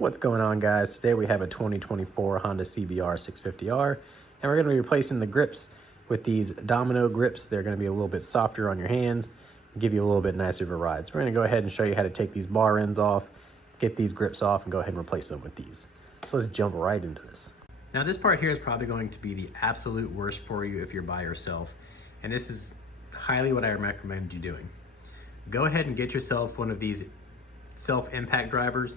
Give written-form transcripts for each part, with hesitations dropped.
What's going on, guys? Today we have a 2024 Honda CBR650R, and we're going to be replacing the grips with these Domino Grips. They're going to be a little bit softer on your hands, give you a little bit nicer of a ride. So we're going to go ahead and show you how to take these bar ends off, get these grips off, and go ahead and replace them with these. So let's jump right into this. Now this part here is probably going to be the absolute worst for you if you're by yourself, and this is highly what I recommend you doing. Go ahead and get yourself one of these self-impact drivers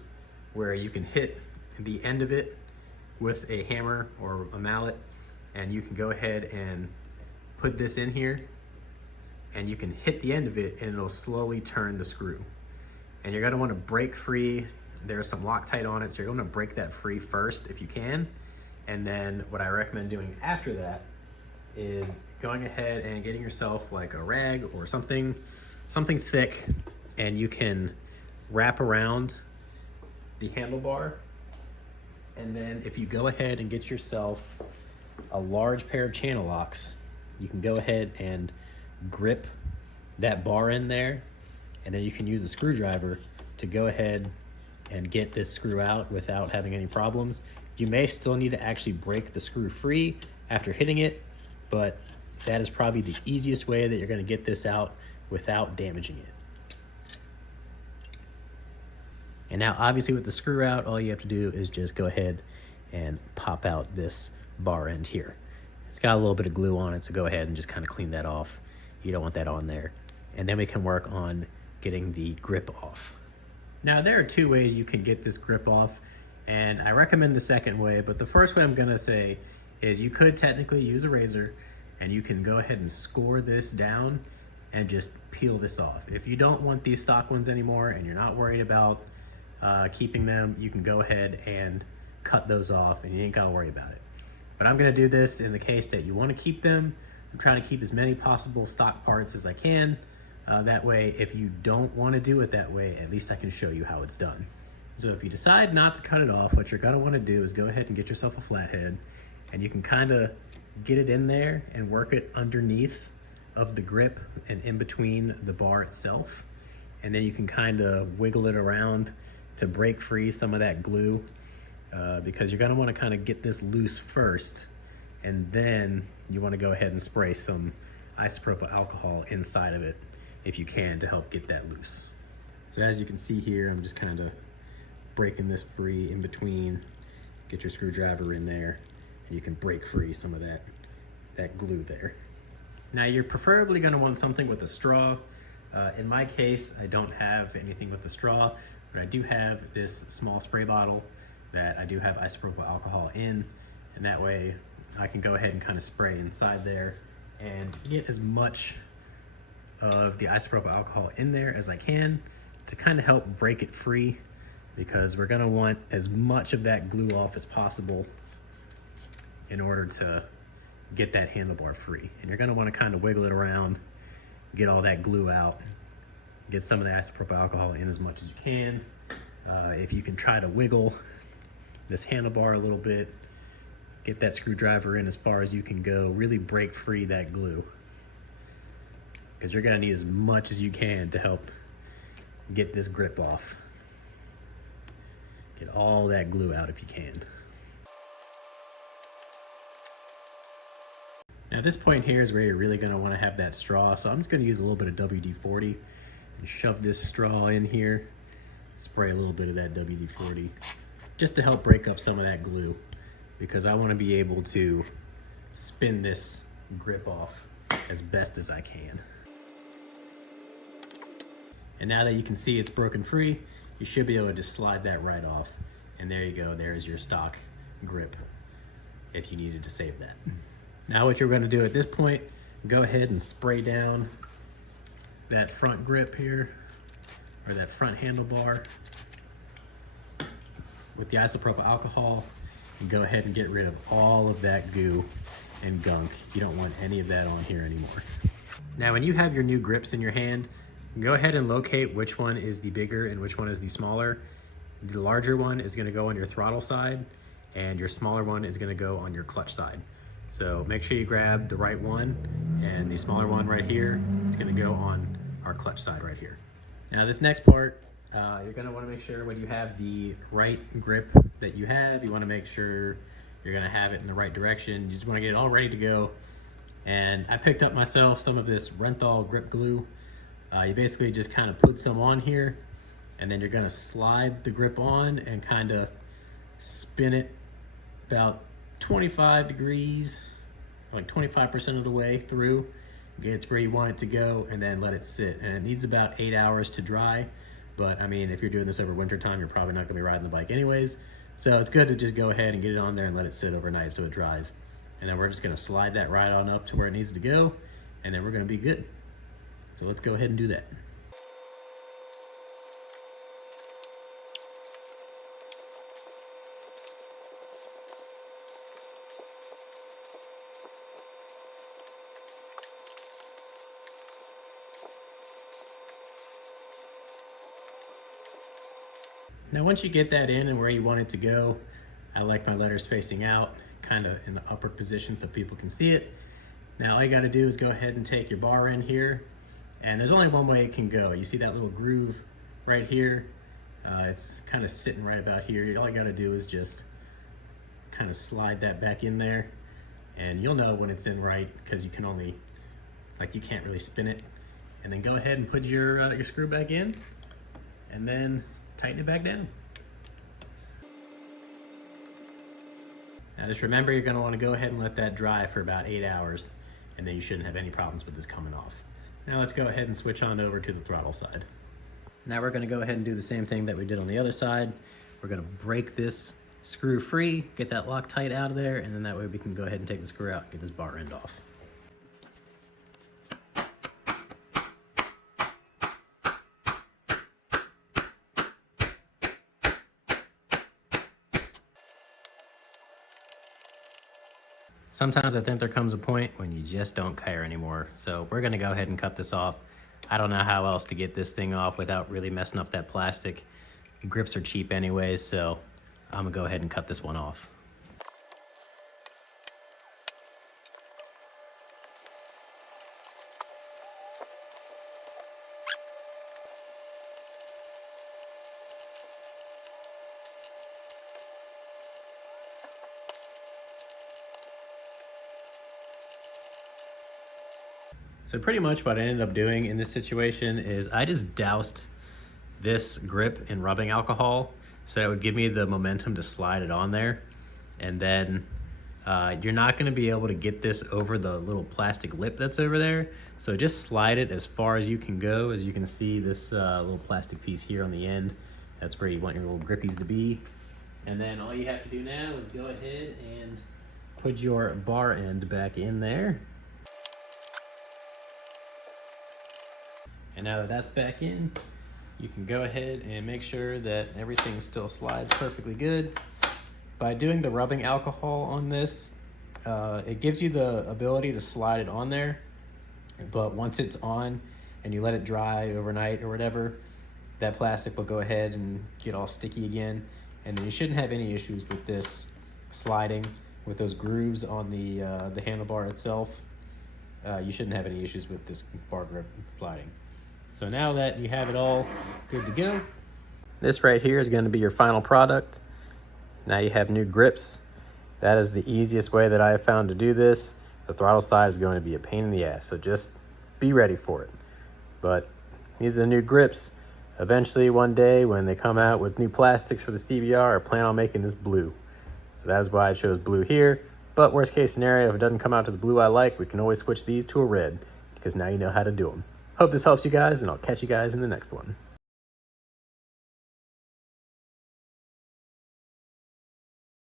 where you can hit the end of it with a hammer or a mallet, and you can go ahead and put this in here, and you can hit the end of it and it'll slowly turn the screw. And you're gonna wanna break free. There's some Loctite on it, so you're gonna break that free first if you can. And then what I recommend doing after that is going ahead and getting yourself like a rag or something thick, and you can wrap around the handlebar. And then if you go ahead and get yourself a large pair of channel locks, you can go ahead and grip that bar in there, and then you can use a screwdriver to go ahead and get this screw out without having any problems. You may still need to actually break the screw free after hitting it, but that is probably the easiest way that you're going to get this out without damaging it. And now obviously with the screw out, all you have to do is just go ahead and pop out this bar end here. It's got a little bit of glue on it, so go ahead and just kind of clean that off. You don't want that on there. And then we can work on getting the grip off. Now there are two ways you can get this grip off, and I recommend the second way, but the first way I'm gonna say is you could technically use a razor and you can go ahead and score this down and just peel this off. If you don't want these stock ones anymore and you're not worried about keeping them, you can go ahead and cut those off and you ain't gotta worry about it. But I'm gonna do this in the case that you wanna keep them. I'm trying to keep as many possible stock parts as I can. That way, if you don't wanna do it that way, at least I can show you how it's done. So if you decide not to cut it off, what you're gonna wanna do is go ahead and get yourself a flathead, and you can kinda get it in there and work it underneath of the grip and in between the bar itself. And then you can kinda wiggle it around to break free some of that glue, because you're gonna wanna kinda get this loose first, and then you wanna go ahead and spray some isopropyl alcohol inside of it if you can to help get that loose. So as you can see here, I'm just kinda breaking this free in between. Get your screwdriver in there, and you can break free some of that glue there. Now you're preferably gonna want something with a straw. In my case, I don't have anything with the straw, but I do have this small spray bottle that I do have isopropyl alcohol in, and that way I can go ahead and kind of spray inside there and get as much of the isopropyl alcohol in there as I can to kind of help break it free, because we're gonna want as much of that glue off as possible in order to get that handlebar free. And you're gonna wanna kind of wiggle it around, get all that glue out, get some of the isopropyl alcohol in as much as you can. If you can try to wiggle this handlebar a little bit, get that screwdriver in as far as you can go, really break free that glue, because you're gonna need as much as you can to help get this grip off. Get all that glue out if you can. Now this point here is where you're really gonna wanna have that straw, so I'm just gonna use a little bit of WD-40 and shove this straw in here, spray a little bit of that WD-40, just to help break up some of that glue, because I wanna be able to spin this grip off as best as I can. And now that you can see it's broken free, you should be able to just slide that right off. And there you go, there's your stock grip if you needed to save that. Now what you're gonna do at this point, go ahead and spray down that front grip here, or that front handlebar with the isopropyl alcohol, and go ahead and get rid of all of that goo and gunk. You don't want any of that on here anymore. Now when you have your new grips in your hand, go ahead and locate which one is the bigger and which one is the smaller. The larger one is gonna go on your throttle side, and your smaller one is gonna go on your clutch side. So make sure you grab the right one, and the smaller one right here is gonna go on our clutch side right here. Now this next part, You're going to want to make sure when you have the right grip that you have, you want to make sure you're going to have it in the right direction. You just want to get it all ready to go. And I picked up myself some of this Revzilla grip glue. You basically just kind of put some on here, and then you're going to slide the grip on and kind of spin it about 25 degrees, like 25% of the way through, get it to where you want it to go, and then let it sit. And it needs about 8 hours to dry. But I mean, if you're doing this over winter time, you're probably not gonna be riding the bike anyways. So it's good to just go ahead and get it on there and let it sit overnight so it dries. And then we're just gonna slide that right on up to where it needs to go, and then we're gonna be good. So let's go ahead and do that. Now once you get that in and where you want it to go, I like my letters facing out, kind of in the upward position so people can see it. Now all you gotta do is go ahead and take your bar in here, and there's only one way it can go. You see that little groove right here? It's kind of sitting right about here. All you gotta do is just kind of slide that back in there, and you'll know when it's in right because you can only, like, you can't really spin it. And then go ahead and put your screw back in, and then tighten it back down. Now just remember, you're going to want to go ahead and let that dry for about 8 hours, and then you shouldn't have any problems with this coming off. Now let's go ahead and switch on over to the throttle side. Now we're going to go ahead and do the same thing that we did on the other side. We're going to break this screw free, get that Loctite out of there, and then that way we can go ahead and take the screw out and get this bar end off. Sometimes I think there comes a point when you just don't care anymore. So we're gonna go ahead and cut this off. I don't know how else to get this thing off without really messing up that plastic. Grips are cheap anyways, so I'm gonna go ahead and cut this one off. So pretty much what I ended up doing in this situation is I just doused this grip in rubbing alcohol so that it would give me the momentum to slide it on there. And then you're not gonna be able to get this over the little plastic lip that's over there. So just slide it as far as you can go. As you can see, this little plastic piece here on the end, that's where you want your little grippies to be. And then all you have to do now is go ahead and put your bar end back in there. And now that that's back in, you can go ahead and make sure that everything still slides perfectly good. By doing the rubbing alcohol on this, it gives you the ability to slide it on there, but once it's on and you let it dry overnight or whatever, that plastic will go ahead and get all sticky again, and then you shouldn't have any issues with this sliding with those grooves on the handlebar itself. You shouldn't have any issues with this bar grip sliding. So now that you have it all good to go, this right here is going to be your final product. Now you have new grips. That is the easiest way that I have found to do this. The throttle side is going to be a pain in the ass, so just be ready for it. But these are the new grips. Eventually one day when they come out with new plastics for the CBR, I plan on making this blue. So that is why I chose blue here. But worst case scenario, if it doesn't come out to the blue I like, we can always switch these to a red, because now you know how to do them. Hope this helps you guys, and I'll catch you guys in the next one.